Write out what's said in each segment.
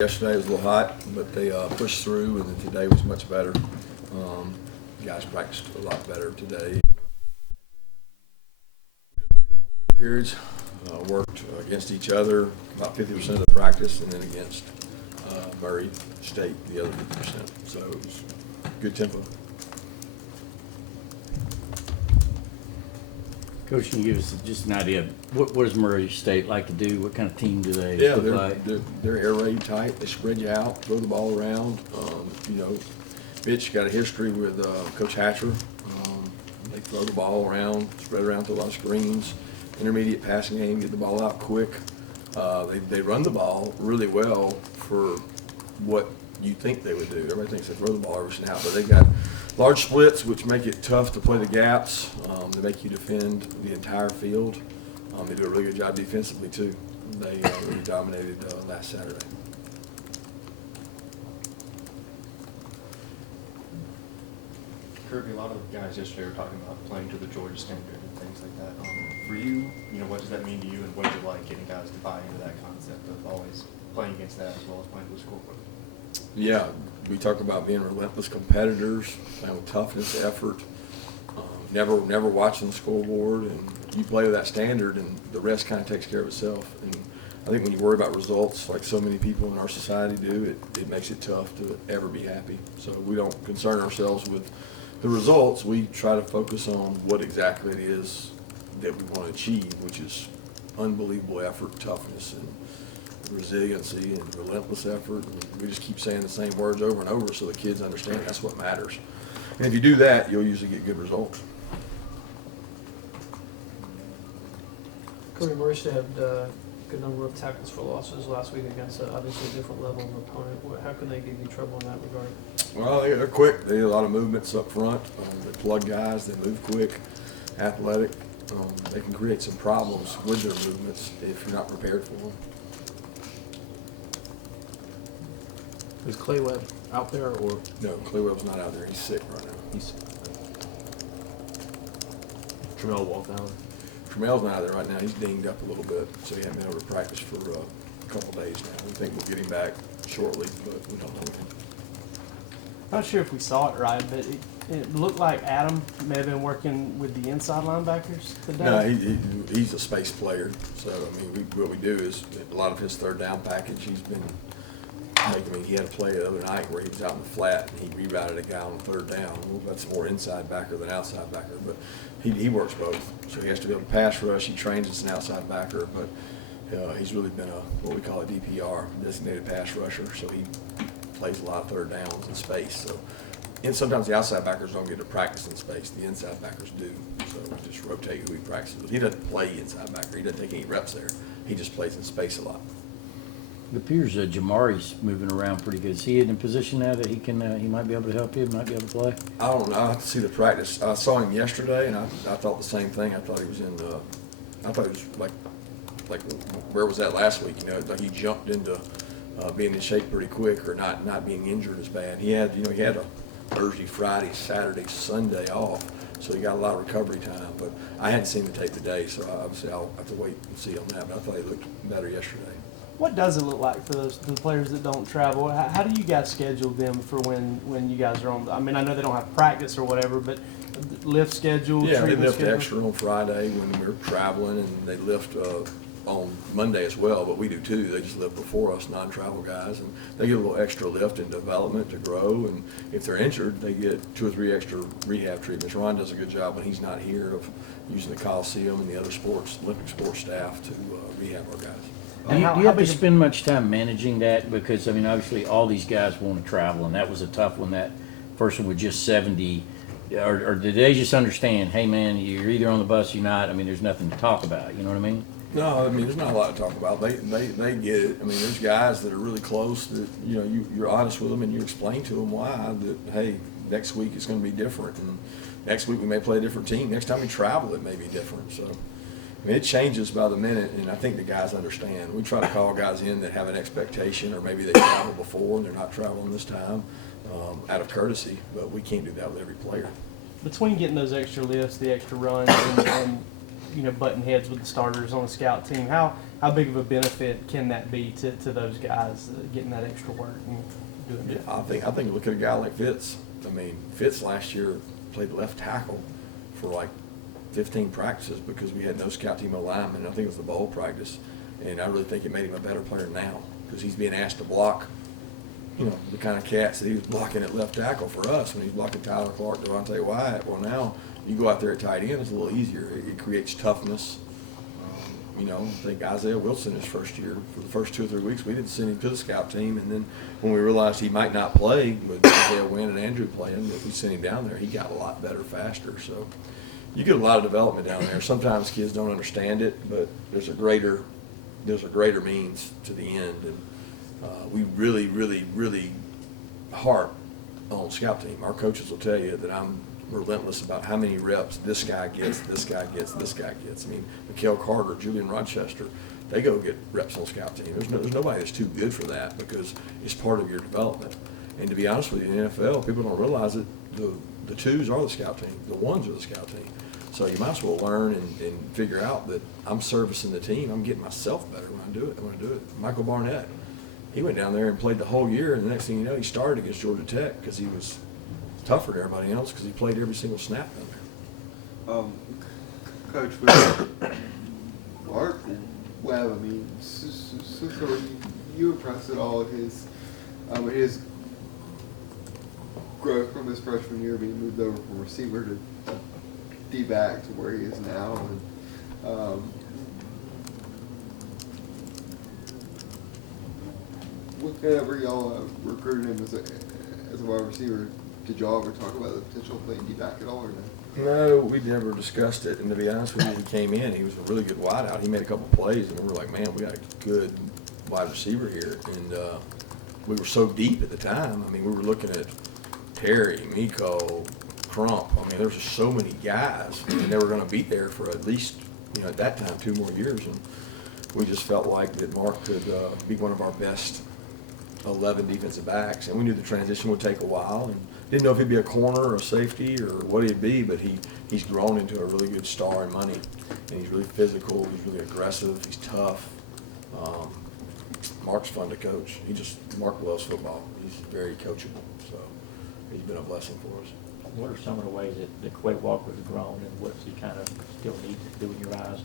Yesterday was a little hot, but they pushed through, and then today was much better. Guys practiced a lot better today. Periods worked against each other about 50% of the practice, and then against Murray State the other 50%. So it was good tempo. Coach, can you give us just an idea of what does Murray State like to do? What kind of team do they Yeah, look like? they're air raid tight. They spread you out, throw the ball around. Mitch got a history with Coach Hatcher. They throw the ball around, spread around to a lot of screens. Intermediate passing game, get the ball out quick. They run the ball really well for what you think they would do. Everybody thinks they throw the ball every snap, but they got large splits, which make it tough to play the gaps. They make you defend the entire field. They do a really good job defensively too. They really dominated last Saturday. Kirby, a lot of guys yesterday were talking about playing to the Georgia standard and things like that. For you, what does that mean to you, and what is it like getting guys to buy into that concept of always playing against that as well as playing to the scoreboard? Yeah, we talk about being relentless competitors, playing with toughness, effort, never watching the scoreboard, and you play to that standard, and the rest kind of takes care of itself. And I think when you worry about results, like so many people in our society do, it makes it tough to ever be happy. So we don't concern ourselves with the results. We try to focus on what exactly it is that we want to achieve, which is unbelievable effort, toughness, and resiliency and relentless effort. And we just keep saying the same words over and over so the kids understand that's what matters. And if you do that, you'll usually get good results. Kirby Smart had a good number of tackles for losses last week against obviously a different level of opponent. How can they give you trouble in that regard? Well, they're quick. They do a lot of movements up front. They plug guys. They move quick, athletic. They can create some problems with their movements if you're not prepared for them. Is Clay Webb out there or? No, Clay Webb's not out there. He's sick right now. He's Tramel walked down. Tramel's not out there right now. He's dinged up a little bit, so he hasn't been able to practice for a couple days now. We think we'll get him back shortly, but we don't know when. Not sure if we saw it right, but it looked like Adam may have been working with the inside linebackers today. No, he's a space player. So, I mean, what we do is a lot of his third down package, he's been making. I mean, he had a play the other night where he was out in the flat and he rerouted a guy on the third down. Well, that's more inside backer than outside backer, but he works both. So he has to be able to pass rush. He trains as an outside backer, but he's really been what we call a DPR, designated pass rusher. So he plays a lot of third downs in space. So, and sometimes the outside backers don't get to practice in space. The inside backers do. So we just rotate who he practices with. He doesn't play inside backer. He doesn't take any reps there. He just plays in space a lot. It appears Jamari's moving around pretty good. Is he in a position now that he can? He might be able to help you. Might be able to play. I don't know. I have to see the practice. I saw him yesterday, and I thought the same thing. I thought he was I thought he was like where was that last week? Like he jumped into being in shape pretty quick, or not being injured as bad. He had a Thursday, Friday, Saturday, Sunday off, so he got a lot of recovery time. But I hadn't seen the tape today, so obviously I'll have to wait and see on that. But I thought he looked better yesterday. What does it look like for the players that don't travel? How do you guys schedule them for when you guys are on? I mean, I know they don't have practice or whatever, but lift schedule. Yeah, they lift schedule? extra on Friday when we're traveling, and they lift on Monday as well, but we do too. They just lift before us, non-travel guys, and they get a little extra lift in development to grow, and if they're injured, they get 2 or 3 extra rehab treatments. Ron does a good job when he's not here of using the Coliseum and the other Olympic sports staff to rehab our guys. Do you have to spend much time managing that? Because, I mean, obviously all these guys want to travel, and that was a tough one, that person with just 70. Or did they just understand, hey, man, you're either on the bus or you're not? I mean, there's nothing to talk about. You know what I mean? No, I mean, there's not a lot to talk about. They get it. I mean, there's guys that are really close that, you're honest with them and you explain to them why, that, hey, next week it's going to be different. And next week we may play a different team. Next time we travel, it may be different. So, I mean, it changes by the minute, and I think the guys understand. We try to call guys in that have an expectation, or maybe they traveled before and they're not traveling this time out of courtesy, but we can't do that with every player. Between getting those extra lifts, the extra runs, and button heads with the starters on a scout team, how how big of a benefit can that be to those guys getting that extra work and doing it? Yeah, I think look at a guy like Fitz. I mean, Fitz last year played left tackle for like 15 practices because we had no scout team alignment. I think it was the bowl practice, and I really think it made him a better player now because he's being asked to block, you know, the kind of cats that he was blocking at left tackle for us when he's blocking Tyler Clark, Devontae Wyatt. Well, now you go out there at tight end, it's a little easier. It creates toughness. You know, I think Isaiah Wilson his first year, for the first 2 or 3 weeks, we didn't send him to the scout team. And then when we realized he might not play, with Isaiah Wynn and Andrew playing, if we sent him down there, he got a lot better faster. So you get a lot of development down there. Sometimes kids don't understand it, but there's a greater means to the end. And we really, really, really harp on scout team. Our coaches will tell you that I'm relentless about how many reps this guy gets, this guy gets, this guy gets. I mean, Mikael Carter, Julian Rochester, they go get reps on scout team. There's nobody that's too good for that because it's part of your development. And to be honest with you, in the NFL, people don't realize it. The twos are the scout team. The ones are the scout team. So you might as well learn and figure out that I'm servicing the team. I'm getting myself better when I do it. Michael Barnett, he went down there and played the whole year, and the next thing you know, he started against Georgia Tech because he was tougher than everybody else because he played every single snap down there. Coach, with Mark Webb, I mean, so you impressed at all with his growth from his freshman year, being moved over from receiver to D-back to where he is now, and whenever y'all recruited him as a wide receiver, did y'all ever talk about the potential of playing D-back at all, or no? No, we never discussed it. And to be honest with you, he came in, he was a really good wideout. He made a couple plays, and we were like, man, we got a good wide receiver here. And we were so deep at the time. I mean, we were looking at Terry, Miko, Crump. I mean, there was just so many guys, and they were going to be there for at least, you know, at that time, 2 more years. And we just felt like that Mark could be one of our best 11 defensive backs. And we knew the transition would take a while, and didn't know if he'd be a corner or a safety or what he'd be, but he's grown into a really good star in money. And he's really physical, he's really aggressive, he's tough. Mark's fun to coach. Mark loves football. He's very coachable, so he's been a blessing for us. What are some of the ways that Quay Walker's grown, and what's he kind of still need to do in your eyes?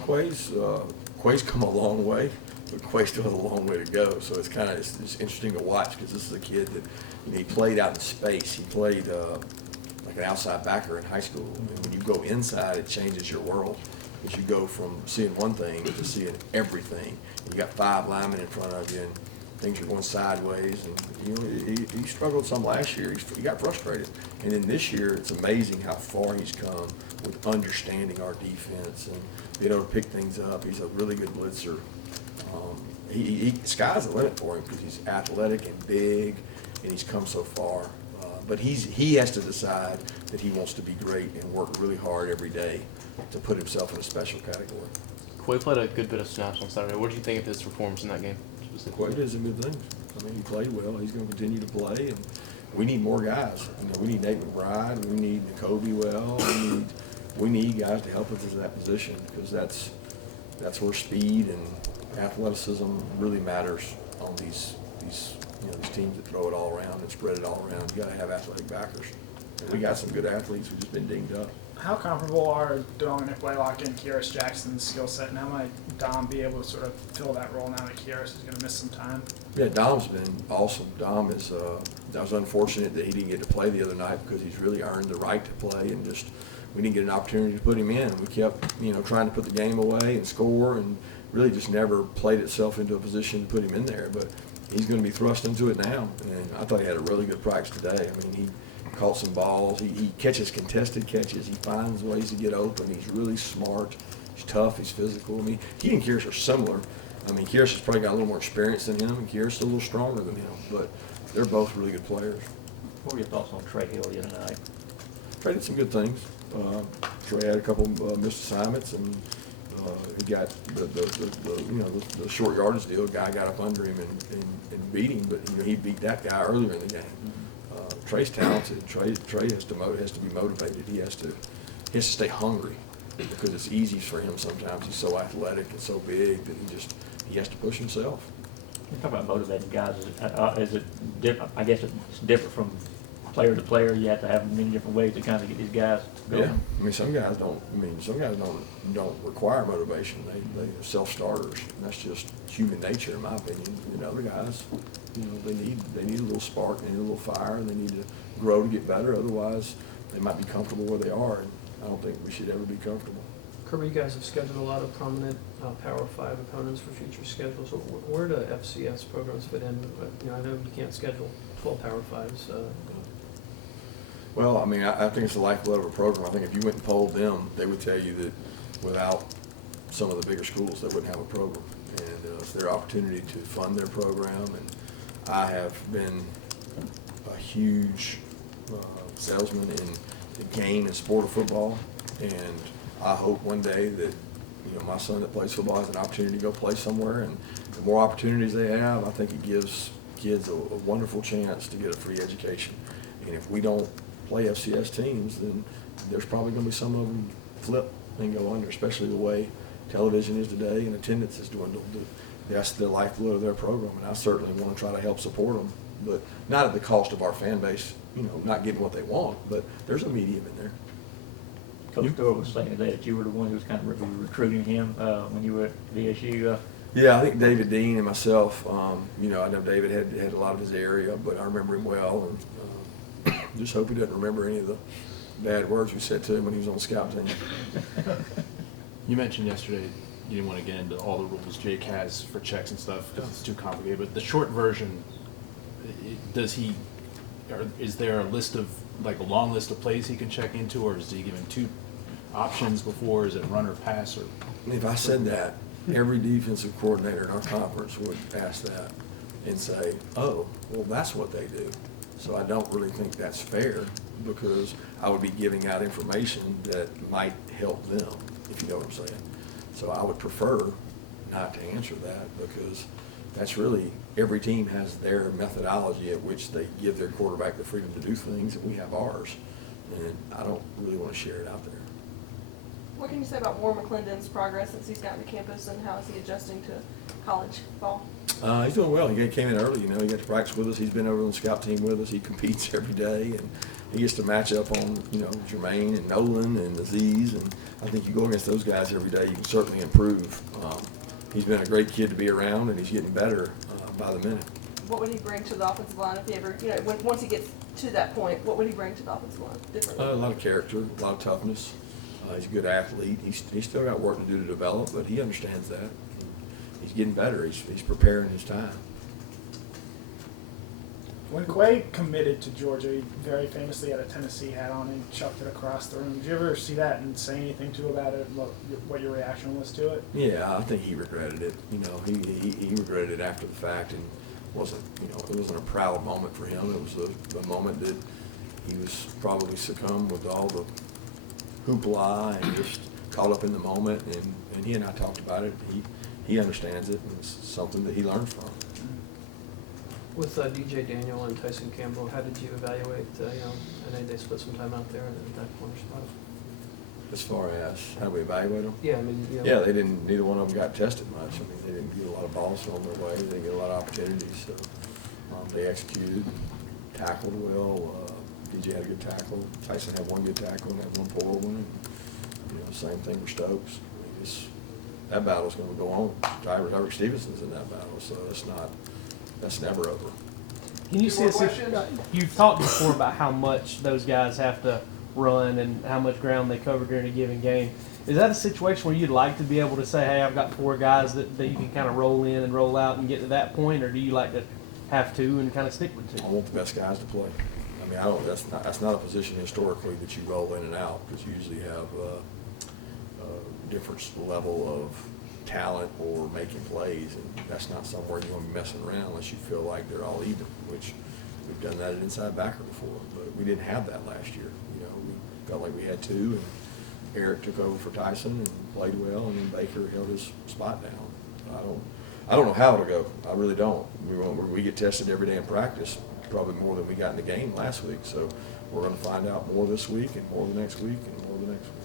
Quay's come a long way, but Quay still has a long way to go. So it's it's interesting to watch because this is a kid that, you know, he played out in space. He played like an outside backer in high school. And when you go inside, it changes your world. Because you go from seeing one thing to seeing everything. You got 5 linemen in front of you, and things are going sideways. And you know, he struggled some last year. He got frustrated. And then this year, it's amazing how far he's come with understanding our defense and being able to pick things up. He's a really good blitzer. Sky's the limit for him because he's athletic and big, and he's come so far. But he has to decide that he wants to be great and work really hard every day to put himself in a special category. Quay played a good bit of snaps on Saturday. What did you think of his performance in that game specifically? Quay did some good things. I mean, he played well. He's going to continue to play, and we need more guys. You know, we need Nate McBride. We need N'Kobe well. We need guys to help us in that position because that's where speed and athleticism really matters on these teams that throw it all around and spread it all around. You got to have athletic backers. And we got some good athletes who've just been dinged up. How comparable are Dominic Blaylock and Kyrus Jackson's skill set, and how might Dom be able to sort of fill that role now that Kyrus is going to miss some time? Yeah, Dom's been awesome. Dom is. I was unfortunate that he didn't get to play the other night because he's really earned the right to play, and just we didn't get an opportunity to put him in. We kept, trying to put the game away and score, and really just never played itself into a position to put him in there. But he's going to be thrust into it now, and I thought he had a really good practice today. I mean, he caught some balls. He catches contested catches. He finds ways to get open. He's really smart. He's tough. He's physical. I mean, he and Kyrus are similar. I mean, Kyrus has probably got a little more experience than him, and Kyrus is a little stronger than him. But they're both really good players. What were your thoughts on Trey Hill the other night? Trey did some good things. Trey had a couple missed assignments, and he got the short yardage deal. Guy got up under him and beat him, but he beat that guy earlier in the game. Trey's talented. Trey has to be motivated. He has to stay hungry. because it's easy for him sometimes. He's so athletic and so big that he has to push himself. You talk about motivating guys, is it different? I guess it's different from player to player. You have to have many different ways to kind of get these guys going. Yeah, I mean, some guys don't require motivation. They're self-starters. And that's just human nature, in my opinion. And other guys, they need a little spark, they need a little fire, and they need to grow to get better. Otherwise, they might be comfortable where they are, and I don't think we should ever be comfortable. Kirby, you guys have scheduled a lot of prominent Power 5 opponents for future schedules. So where do FCS programs fit in? I know you can't schedule 12 Power 5s. Well, I mean, I think it's the lifeblood of a program. I think if you went and polled them, they would tell you that without some of the bigger schools, they wouldn't have a program. And it's their opportunity to fund their program. And I have been a huge salesman in the game and sport of football. And I hope one day that my son that plays football has an opportunity to go play somewhere. And the more opportunities they have, I think it gives kids a wonderful chance to get a free education. And if we don't play FCS teams, then there's probably going to be some of them flip and go under, especially the way television is today and attendance is dwindled. That's the lifeblood of their program, and I certainly want to try to help support them, but not at the cost of our fan base, not getting what they want, but there's a medium in there. Coach Stewart was saying today that you were the one who was kind of recruiting him when you were at VSU. Yeah, I think David Dean and myself, I know David had a lot of his area, but I remember him well, and just hope he doesn't remember any of the bad words we said to him when he was on the scout team. You mentioned yesterday you didn't want to get into all the rules Jake has for checks and stuff because it's too complicated, but the short version, is there a list of, like a long list of plays he can check into, or is he given two options before? Is it run or pass? Or If I said that, every defensive coordinator in our conference would ask that and say, oh, well, that's what they do. So I don't really think that's fair, because I would be giving out information that might help them, if you know what I'm saying. So I would prefer not to answer that, because that's really, every team has their methodology at which they give their quarterback the freedom to do things, and we have ours. And I don't really want to share it out there. What can you say about Warren McClendon's progress since he's gotten to campus, and how is he adjusting to college ball? He's doing well. He came in early, he got to practice with us. He's been over on the scout team with us. He competes every day, and he gets to match up on, Jermaine and Nolan and Aziz. And I think you go against those guys every day, you can certainly improve. He's been a great kid to be around, and he's getting better by the minute. What would he bring to the offensive line if he ever, once he gets to that point, what would he bring to the offensive line differently? A lot of character, a lot of toughness. He's a good athlete. He's still got work to do to develop, but he understands that. He's getting better. He's preparing his time. When Quay committed to Georgia, he very famously had a Tennessee hat on and chucked it across the room. Did you ever see that and say anything about it, what your reaction was to it? Yeah, I think he regretted it. He regretted it after the fact, and it wasn't a proud moment for him. It was a moment that he was probably succumbed with all the hoopla and just caught up in the moment. And he and I talked about it. He understands it, and it's something that he learned from. With DJ Daniel and Tyson Campbell, how did you evaluate, I know they split some time out there in that corner spot? As far as how do we evaluate them? Yeah, I mean, Yeah, neither one of them got tested much. I mean, they didn't get a lot of balls thrown their way. They didn't get a lot of opportunities. So they executed, tackled well. DJ had a good tackle. Tyson had one good tackle and had one poor one. And, same thing for Stokes. I mean, that battle's going to go on. Tyreek Stevenson's in that battle, so that's never over. Can you see you've talked before about how much those guys have to run and how much ground they cover during a given game. Is that a situation where you'd like to be able to say, hey, I've got 4 guys that you can kind of roll in and roll out and get to that point, or do you like to have 2 and kind of stick with 2? I want the best guys to play. I mean, that's not a position historically that you roll in and out, because you usually have a different level of talent or making plays, and that's not somewhere you want to be messing around unless you feel like they're all even, which we've done that at inside backer before, but we didn't have that last year. We felt like we had 2, and Eric took over for Tyson and played well, and then Baker held his spot down. I don't know how it'll go. I really don't. We get tested every day in practice, probably more than we got in the game last week, so we're going to find out more this week and more the next week and more the next week.